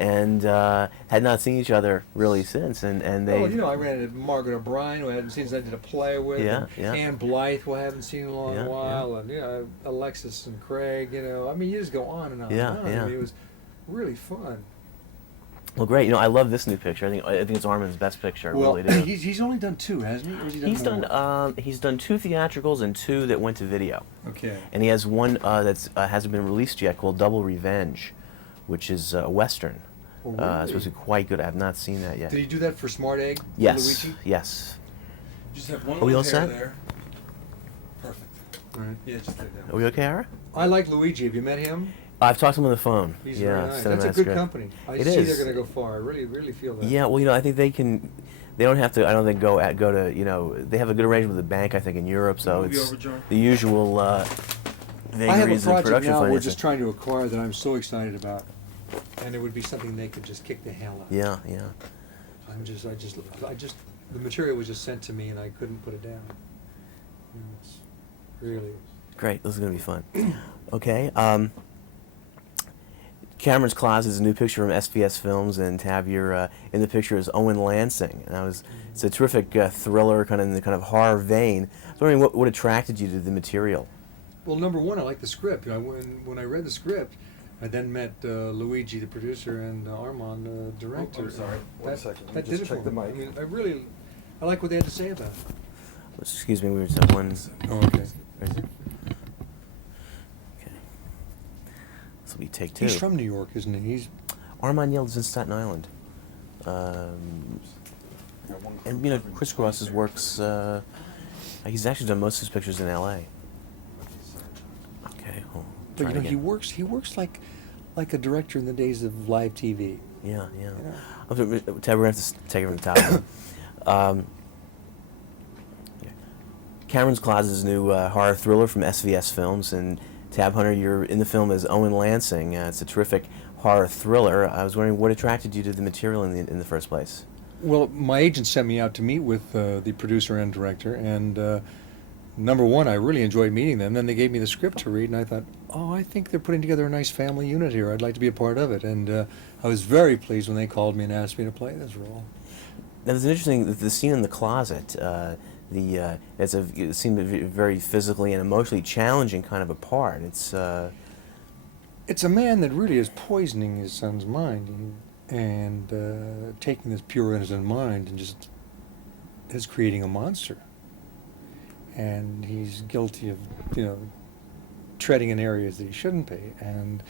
and had not seen each other really since. And they. Well, I ran into Margaret O'Brien, who I hadn't seen since I did a play with. Yeah, and yeah. Ann Blythe, who I haven't seen in a long Yeah, while, and Alexis and Craig. I mean, you just go on and on Yeah, and on. yeah. I mean, it was really fun. Well, great. I love this new picture. I think it's Armin's best picture. I really do. He's only done 2, hasn't he? Or has he done more? He's done 2 theatricals and 2 that went to video. Okay. And he has one that's hasn't been released yet called Double Revenge, which is a western. Oh, It's really? supposed to be quite good. I have not seen that yet. Did he do that for Smart Egg? Yes. Luigi? Yes. Just have one Are we little all hair set? there. Perfect. All right. Yeah, just like that. Are we okay, Ara? I like Luigi. Have you met him? I've talked to him on the phone. He's yeah, very nice. sent him That's a out good script. company. I It see is. they're going to go far. I really feel that. Yeah, well, I think they can. They don't have to. I don't think go to. They have a good arrangement with the bank. I think in Europe, so Movie it's Overture. the usual I have a vagaries of project production now we're financing. just trying to acquire that I'm so excited about, and it would be something they could just kick the hell out. Yeah, yeah. The material was just sent to me, and I couldn't put it down. It's really. Great. This is going to be fun. Okay. Cameron's Closet is a new picture from SBS Films, and to have your in the picture is Owen Lansing. And it's a terrific thriller, kind of in the kind of horror vein. I was wondering what attracted you to the material. Well, number one, I like the script. When I read the script, I then met Luigi, the producer, and Armand, the director. Oh, I'm sorry. One second. Let me That just did it check for the me. mic. I mean, I like what they had to say about it. Excuse me, we were just one. Oh, okay. Okay. This will be take 2. He's from New York, isn't he? Armand lives in Staten Island. And Chris Cross's works. He's actually done most of his pictures in L.A. Okay. Well, But try it he again. works like a director in the days of live TV. Yeah, yeah. You know? Ted, we're going to have to take it from the top. Yeah. Cameron's Closet is a new horror thriller from SVS Films, and Tab Hunter, you're in the film as Owen Lansing. It's a terrific horror thriller. I was wondering what attracted you to the material in the first place. Well, my agent sent me out to meet with the producer and director, and number one, I really enjoyed meeting them. Then they gave me the script to read, and I thought, oh, I think they're putting together a nice family unit here. I'd like to be a part of it. And I was very pleased when they called me and asked me to play this role. Now, there's an interesting the scene in the closet. It seemed to be very physically and emotionally challenging kind of a part. It's a man that really is poisoning his son's mind and taking this pure innocent mind and just is creating a monster. And he's guilty of, treading in areas that he shouldn't be. And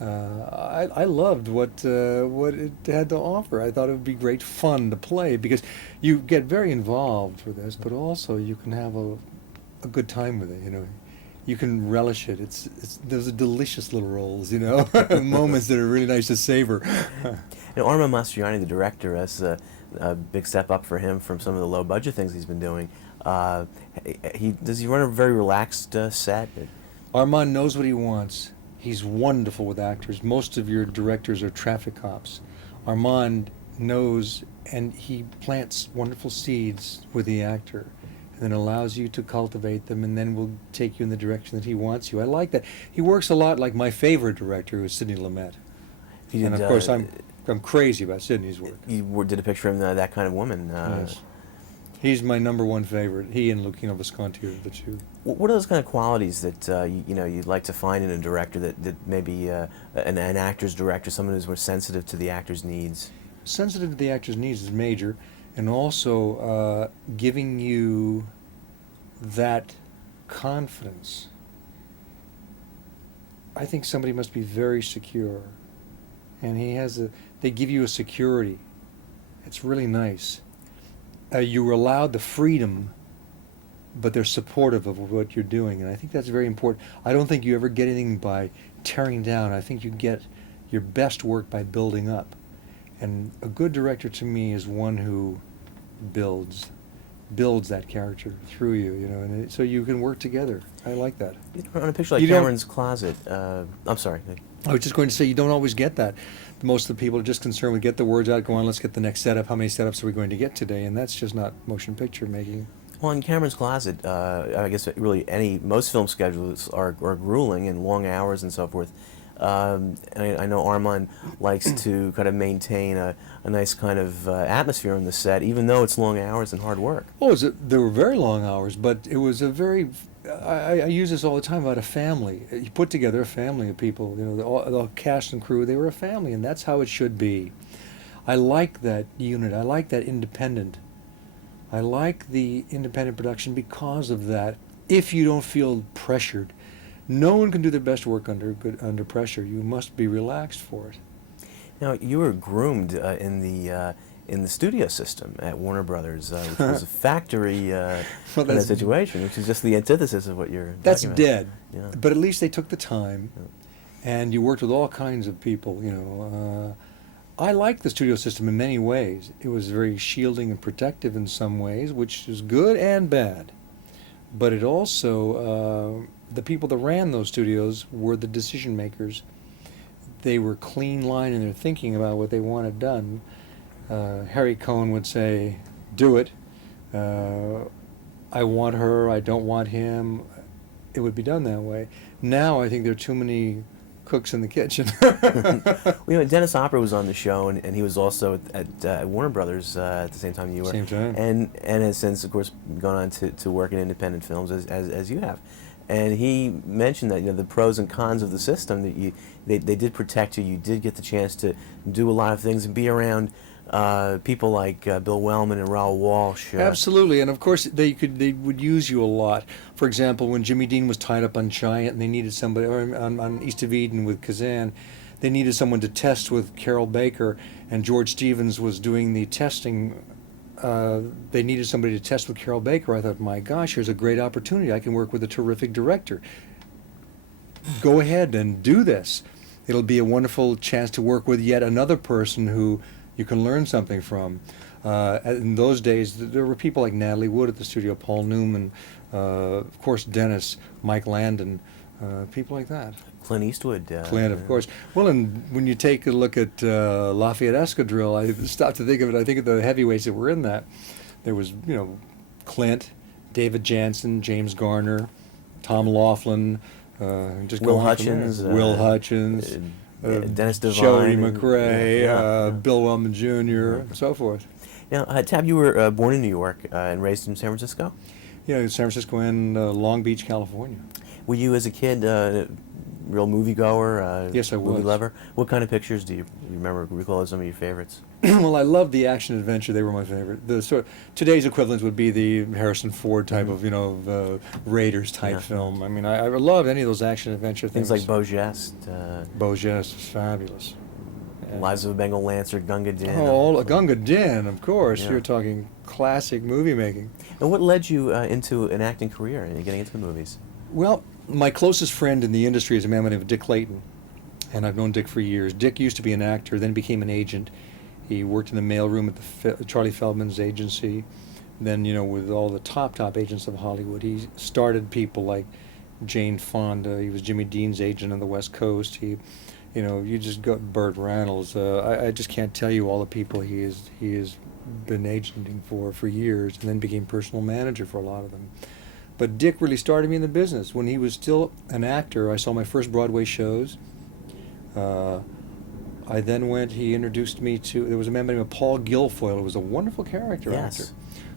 I loved what it had to offer. I thought it would be great fun to play because you get very involved with this, but also you can have a good time with it. You can relish it. Those are delicious little roles. Moments that are really nice to savor. Armand Mastroianni, the director, that's a big step up for him from some of the low budget things he's been doing. Does he run a very relaxed set? Armand knows what he wants. He's wonderful with actors. Most of your directors are traffic cops. Armand knows, and he plants wonderful seeds with the actor, and then allows you to cultivate them, and then will take you in the direction that he wants you. I like that. He works a lot like my favorite director, who is Sidney Lumet. And of course, I'm crazy about Sidney's work. You did a picture of him, That Kind of Woman. Yes. He's my number one favorite. He and Luchino Visconti are the two. What are those kind of qualities that you'd like to find in a director that maybe an actor's director, someone who's more sensitive to the actor's needs? Sensitive to the actor's needs is major, and also giving you that confidence. I think somebody must be very secure, and they give you a security. It's really nice. You're allowed the freedom, but they're supportive of what you're doing, and I think that's very important. I don't think you ever get anything by tearing down. I think you get your best work by building up. And a good director to me is one who builds that character through you, and so you can work together. I like that. On a picture like Cameron's Closet, I'm sorry. I was just going to say, you don't always get that. Most of the people are just concerned with get the words out, go on, let's get the next setup. How many setups are we going to get today? And that's just not motion picture making. Well, in Cameron's Closet, I guess really most film schedules are grueling and long hours and so forth. I know Armand likes to kind of maintain a nice kind of atmosphere on the set, even though it's long hours and hard work. Oh, there were very long hours, but it was a very. I use this all the time about a family. You put together a family of people. You know, the cast and crew. They were a family, and that's how it should be. I like that unit. I like that independent. I like the independent production because of that. If you don't feel pressured, no one can do their best work under pressure. You must be relaxed for it. Now, you were groomed in the studio system at Warner Brothers, which was a factory kind of situation, which is just the antithesis of what you're That's talking about. dead. Yeah. But at least they took the time, Yeah. and you worked with all kinds of people. You know, I liked the studio system in many ways. It was very shielding and protective in some ways, which is good and bad. But it also, the people that ran those studios were the decision makers. They were clean line in their thinking about what they wanted done. Harry Cohn would say, "Do it. I want her. I don't want him." It would be done that way. Now I think there are too many cooks in the kitchen. Well, you know, Dennis Hopper was on the show, and he was also at Warner Brothers at the same time you were. Same time. And has since, of course, gone on to work in independent films as you have. And he mentioned that, you know, the pros and cons of the system, that they did protect you. You did get the chance to do a lot of things and be around people like Bill Wellman and Raoul Walsh. Absolutely, and of course they would use you a lot. For example, when Jimmy Dean was tied up on Giant and they needed somebody, or on East of Eden with Kazan, they needed someone to test with Carol Baker, and George Stevens was doing the testing. They needed somebody to test with Carol Baker. I thought, my gosh, here's a great opportunity. I can work with a terrific director. Go ahead and do this. It'll be a wonderful chance to work with yet another person who you can learn something from. In those days, there were people like Natalie Wood at the studio, Paul Newman, of course Dennis, Mike Landon, people like that. Clint Eastwood. Clint, of course. Well, and when you take a look at Lafayette Escadrille, I stopped to think of it. I think of the heavyweights that were in that. There was, you know, Clint, David Jansen, James Garner, Tom Laughlin, just Will go on from Hutchins. there. Will Hutchins. Dennis Devine. Jody and- McRae, yeah. Bill Wellman Jr., and so forth. Now, Tab, you were born in New York and raised in San Francisco. Yeah, San Francisco and Long Beach, California. Were you, as a kid, a real moviegoer? Yes, I movie was. lover? What kind of pictures do you remember? Recall as some of your favorites? Well, I loved the action adventure. They were my favorite. Today's equivalent would be the Harrison Ford type of, you know, Raiders type Yeah. film. I mean, I loved any of those action adventure Things things. like Beau Geste, Beau Geste was fabulous. Yeah. Lives of a Bengal Lancer, Gunga Din. Oh, Gunga Din, of course. Yeah. You're talking classic movie making. And what led you into an acting career and getting into the movies? Well, my closest friend in the industry is a man by the name of Dick Clayton, and I've known Dick for years. Dick used to be an actor, then became an agent. He worked in the mailroom at the Charlie Feldman's agency. Then, you know, with all the top agents of Hollywood, he started people like Jane Fonda. He was Jimmy Dean's agent on the West Coast. He, you know, you just got Burt Reynolds. I just can't tell you all the people he has been agenting for years, and then became personal manager for a lot of them. But Dick really started me in the business. When he was still an actor, I saw my first Broadway shows. I then went, he introduced me to, there was a man by the name of Paul Guilfoyle, who was a wonderful character Yes. actor.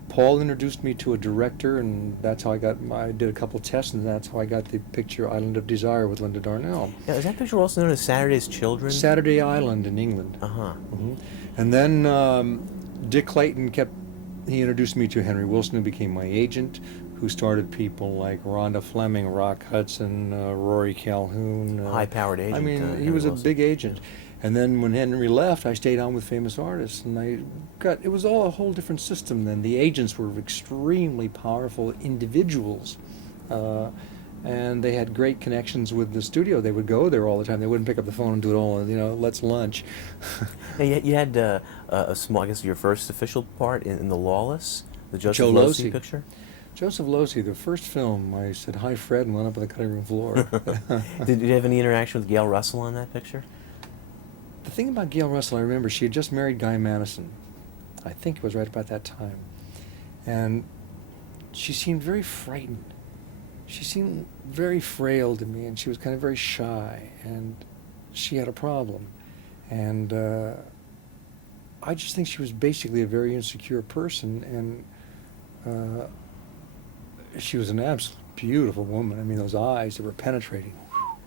Paul introduced me to a director, and that's how I did a couple tests, and that's how I got the picture Island of Desire with Linda Darnell. Now, is that picture also known as Saturday's Children? Saturday Island in England. Uh-huh. And then Dick Clayton he introduced me to Henry Wilson, who became my agent, who started people like Rhonda Fleming, Rock Hudson, Rory Calhoun. High-powered agent. I mean, he Henry was a Wilson. big agent. And then when Henry left, I stayed on with famous artists, and it was all a whole different system then. The agents were extremely powerful individuals, and they had great connections with the studio. They would go there all the time. They wouldn't pick up the phone and do it all, you know, let's lunch. Now, you had a small, I guess, your first official part in The Lawless, the Joseph Joe Losey Losey. picture. Joseph Losey, the first film, I said, "Hi, Fred," and went up on the cutting room floor. Did you have any interaction with Gail Russell on that picture? The thing about Gail Russell, I remember, she had just married Guy Madison. I think it was right about that time. And she seemed very frightened. She seemed very frail to me, and she was kind of very shy. And she had a problem. And I just think she was basically a very insecure person, and she was an absolute beautiful woman. I mean, those eyes that were penetrating.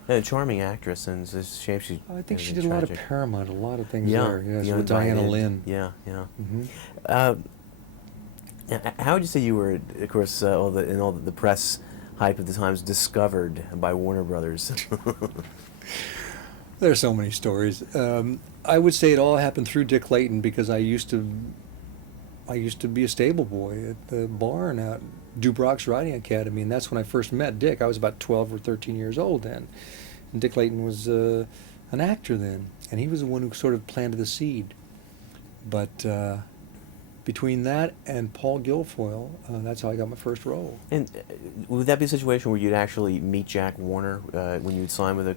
A charming actress, and it's a shame she. I think she was did a lot of tragic. Paramount, a lot of things Yeah, there. Yes, the with Diana Undivided. Lynn. Yeah, yeah. Hmm. How would you say you were, of course, all the press hype of the times, discovered by Warner Brothers? There's so many stories. I would say it all happened through Dick Layton, because I used to be a stable boy at the barn out Dubrock's Riding Academy, and that's when I first met Dick. I was about 12 or 13 years old then, and Dick Layton was an actor then, and he was the one who sort of planted the seed. But between that and Paul Guilfoyle, that's how I got my first role. And would that be a situation where you'd actually meet Jack Warner when you'd sign with a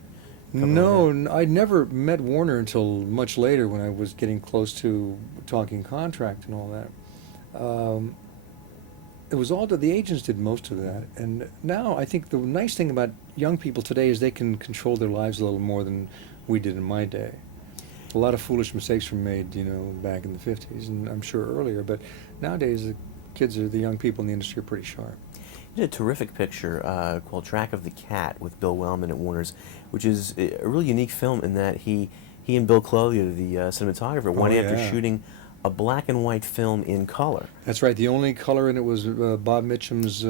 company No, like I never met Warner until much later, when I was getting close to talking contract and all that. It was all the agents did most of that, and now I think the nice thing about young people today is they can control their lives a little more than we did in my day. A lot of foolish mistakes were made, back in the 50s, and I'm sure earlier, but nowadays the young people in the industry are pretty sharp. You did a terrific picture called Track of the Cat with Bill Wellman at Warner's, which is a really unique film in that he and Bill Clothier, the cinematographer, went after yeah. shooting a black and white film in color. That's right. The only color in it was Bob Mitchum's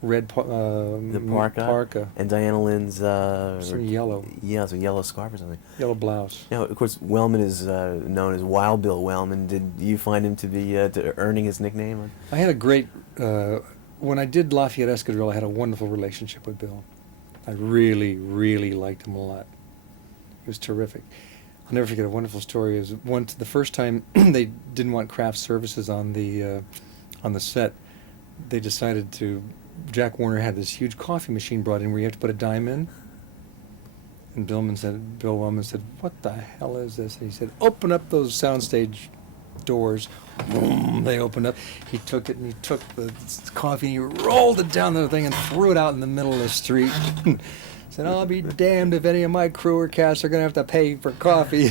red The parka. And Diana Lynn's... some yellow. Yeah, it's a yellow scarf or something. Yellow blouse. Now, of course, Wellman is known as Wild Bill Wellman. Did you find him to be earning his nickname? I had a great... when I did Lafayette Escadrille, I had a wonderful relationship with Bill. I really, really liked him a lot. He was terrific. I'll never forget a wonderful story. Is the first time they didn't want craft services on the set, they decided to. Jack Warner had this huge coffee machine brought in where you have to put a dime in. And Bill Wellman said, "What the hell is this?" And he said, "Open up those soundstage doors." Boom, they opened up. He took it and he took the coffee and he rolled it down the thing and threw it out in the middle of the street. Said, "I'll be damned if any of my crew or cast are going to have to pay for coffee."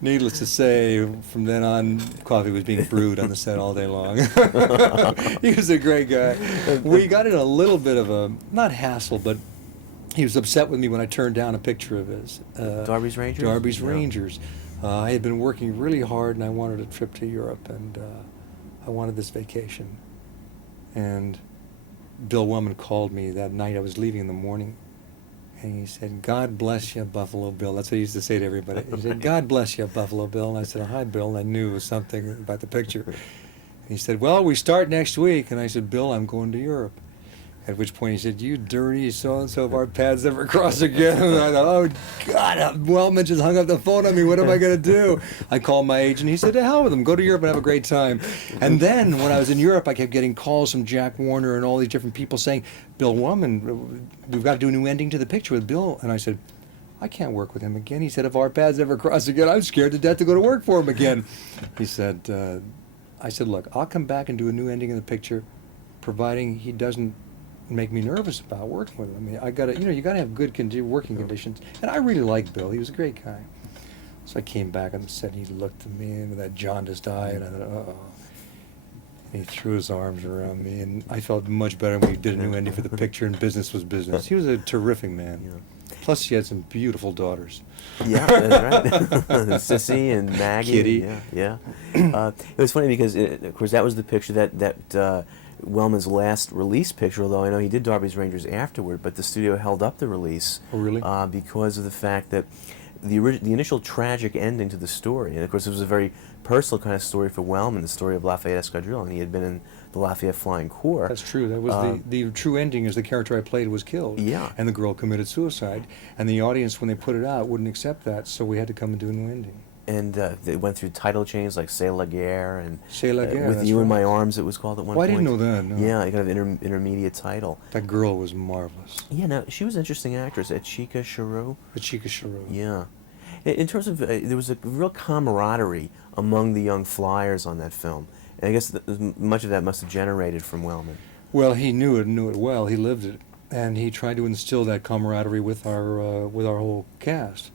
Needless to say, from then on, coffee was being brewed on the set all day long. He was a great guy. We got in a little bit of a, not hassle, but he was upset with me when I turned down a picture of his. Darby's Rangers? Darby's Yeah. Rangers. I had been working really hard, and I wanted a trip to Europe, and I wanted this vacation. And Bill Wellman called me that night. I was leaving in the morning, and he said, "God bless you, Buffalo Bill." That's what he used to say to everybody. He said, "God bless you, Buffalo Bill." And I said, "Hi, Bill." And I knew it was something about the picture. And he said, "Well, we start next week." And I said, "Bill, I'm going to Europe." At which point he said, "You dirty so-and-so, if our paths ever cross again." And I thought, "Oh, God, Wellman just hung up the phone on me. What am I going to do?" I called my agent. He said, "To hell with him. Go to Europe and have a great time." And then when I was in Europe, I kept getting calls from Jack Warner and all these different people saying, "Bill Wellman, we've got to do a new ending to the picture with Bill." And I said, "I can't work with him again." He said, "If our paths ever cross again, I'm scared to death to go to work for him again." He said, I said, "Look, I'll come back and do a new ending of the picture, providing he doesn't make me nervous about working with him. I mean, you gotta have good working conditions." And I really liked Bill. He was a great guy. So I came back on the set, and he looked at me with that jaundiced eye, and I thought, uh-oh. And he threw his arms around me, and I felt much better when he did a new ending for the picture, and business was business. He was a terrific man. Yeah. Plus, he had some beautiful daughters. Yeah, that's right. Sissy and Maggie. Kitty. Yeah. It was funny because, of course, that was the picture that Wellman's last release picture, although I know he did Darby's Rangers afterward, but the studio held up the release. Oh, really? Because of the fact that the initial tragic ending to the story, and of course it was a very personal kind of story for Wellman, the story of Lafayette Escadrille, and he had been in the Lafayette Flying Corps. That's true. That was the true ending is the character I played was killed. Yeah. And the girl committed suicide. And the audience, when they put it out, wouldn't accept that, so we had to come and do a new ending. And they went through title changes like C'est la Guerre and C'est la Guerre, With that's You in right. My Arms, it was called at one Oh, I point. didn't know that, no. Yeah, kind of intermediate title. That girl was marvelous. Yeah, no, she was an interesting actress. Chica Chirot. Chica Chirot. Yeah. In terms of, there was a real camaraderie among the young flyers on that film. And I guess much of that must have generated from Wellman. Well, he knew it well. He lived it. and he tried to instill that camaraderie with our whole cast.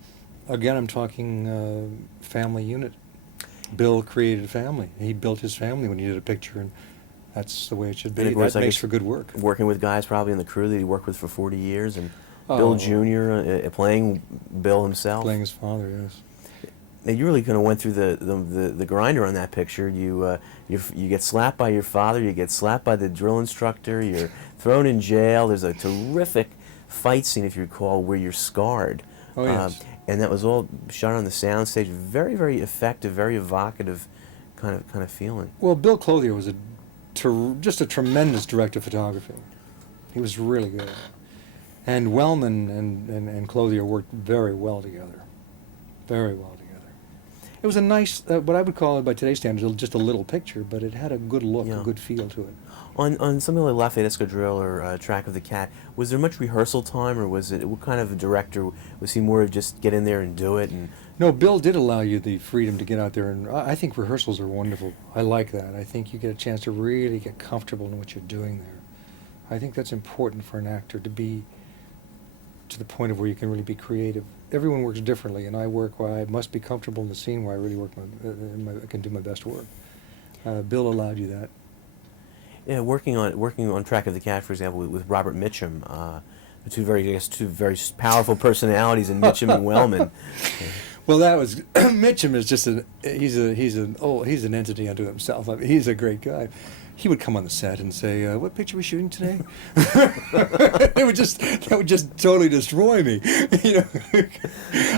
Again, I'm talking family unit. Bill created a family. He built his family when he did a picture, and that's the way it should be. And of course, That I makes guess for good work. Working with guys probably in the crew that he worked with for 40 years, and Oh. Bill Jr. Playing Bill himself. Playing his father, yes. Now, you really kind of went through the grinder on that picture. You get slapped by your father, you get slapped by the drill instructor, you're thrown in jail. There's a terrific fight scene, if you recall, where you're scarred. Oh, yes. And that was all shot on the soundstage. Very, very effective, very evocative kind of feeling. Well, Bill Clothier was just a tremendous director of photography. He was really good. And Wellman and Clothier worked very well together. Very well together. It was a nice, what I would call it by today's standards, just a little picture, but it had a good look, Yeah. a good feel to it. On something like Lafayette Escadrille or Track of the Cat, was there much rehearsal time, or was it, what kind of a director, was he more of just get in there and do it? And No, Bill did allow you the freedom to get out there, and I think rehearsals are wonderful. I like that. I think you get a chance to really get comfortable in what you're doing there. I think that's important for an actor, to be to the point of where you can really be creative. Everyone works differently, and I work where I must be comfortable in the scene where I really work I can do my best work. Bill allowed you that. yeah, working on Track of the Cat, for example, with Robert Mitchum, two very powerful personalities in Mitchum and Wellman. Well, that was Mitchum is just he's an entity unto himself. I mean, he's a great guy. He would come on the set and say, "What picture are we shooting today?" That would just totally destroy me. You know,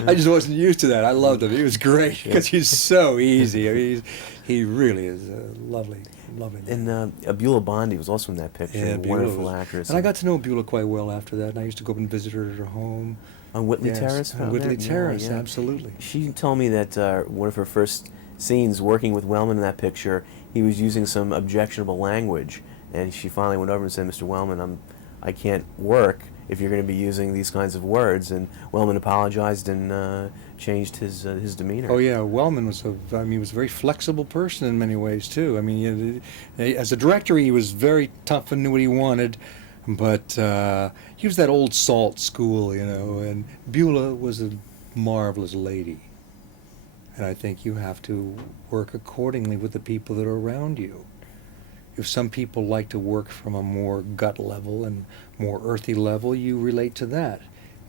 I just wasn't used to that. I loved him. He was great because he's so easy. I mean, he really is a lovely man. And Beulah Bondi was also in that picture. Yeah, A Beulah wonderful was- actress. And I got to know Beulah quite well after that, and I used to go up and visit her at her home. on Whitley Yes, Terrace. on out Whitley there? Terrace, Yeah, yeah. absolutely. She told me that one of her first scenes working with Wellman in that picture, he was using some objectionable language, and she finally went over and said, "Mr. Wellman, I can't work if you're going to be using these kinds of words." And Wellman apologized and changed his demeanor. Oh yeah, Wellman was he was a very flexible person in many ways too. I mean, as a director, he was very tough and knew what he wanted, but he was that old salt school, you know. And Beulah was a marvelous lady, and I think you have to work accordingly with the people that are around you. If some people like to work from a more gut level and more earthy level, you relate to that.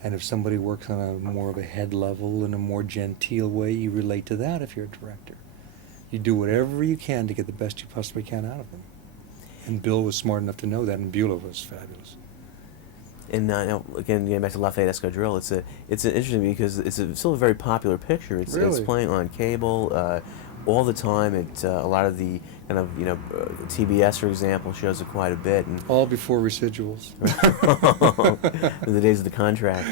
And if somebody works on a more of a head level in a more genteel way, you relate to that if you're a director. You do whatever you can to get the best you possibly can out of them. And Bill was smart enough to know that, and Beulah was fabulous. And now, again, getting back to Lafayette Escadrille, it's interesting because it's still a very popular picture. It's Really? playing on cable all the time. A lot of the kind of TBS, for example, shows it quite a bit. And All before residuals. in the days of the contract,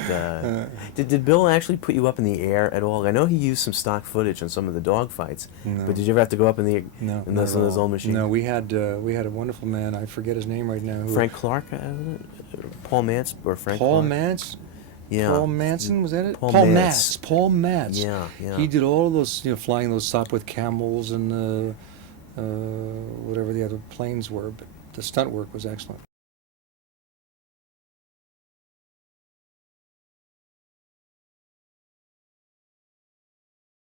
did Bill actually put you up in the air at all? I know he used some stock footage on some of the dog fights, No. but did you ever have to go up in the No, in not those at those all. old machines? No, we had a wonderful man. I forget his name right now. Frank Clark, Paul Mance, or Frank Paul Clark? Mance. Yeah. Paul Manson, was that it? Paul Mance. Mance. Paul Mance. Yeah, yeah. He did all of those, flying those Sopwith camels and whatever the other planes were. But the stunt work was excellent.